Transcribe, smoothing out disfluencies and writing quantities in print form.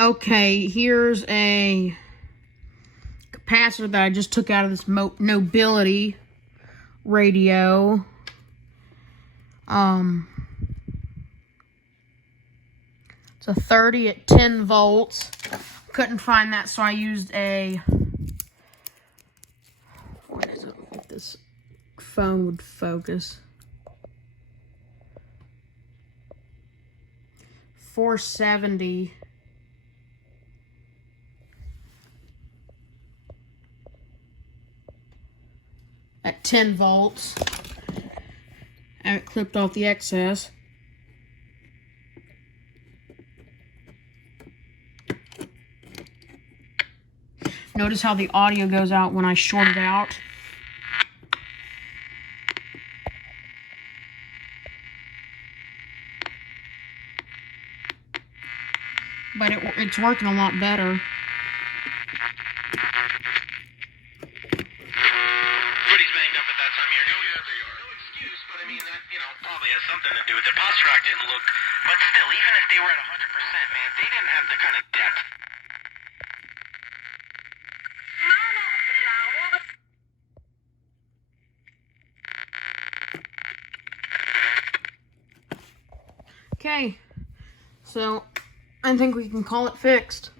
Okay, here's a capacitor that I just took out of this NOBILITY radio. It's a 30 at 10 volts. Couldn't find that, so I used a... What is it? If this phone would focus. 470. At 10 volts. And it clipped off the excess. Notice how the audio goes out when I short it out. But it's working a lot better. Pretty's banged up at that time of year. Oh, yeah, they are. No excuse, but I mean, that, probably has something to do with it. Posture rock didn't look... But still, even if they were at 100%, man, they didn't have the kind of depth. Okay, so I think we can call it fixed.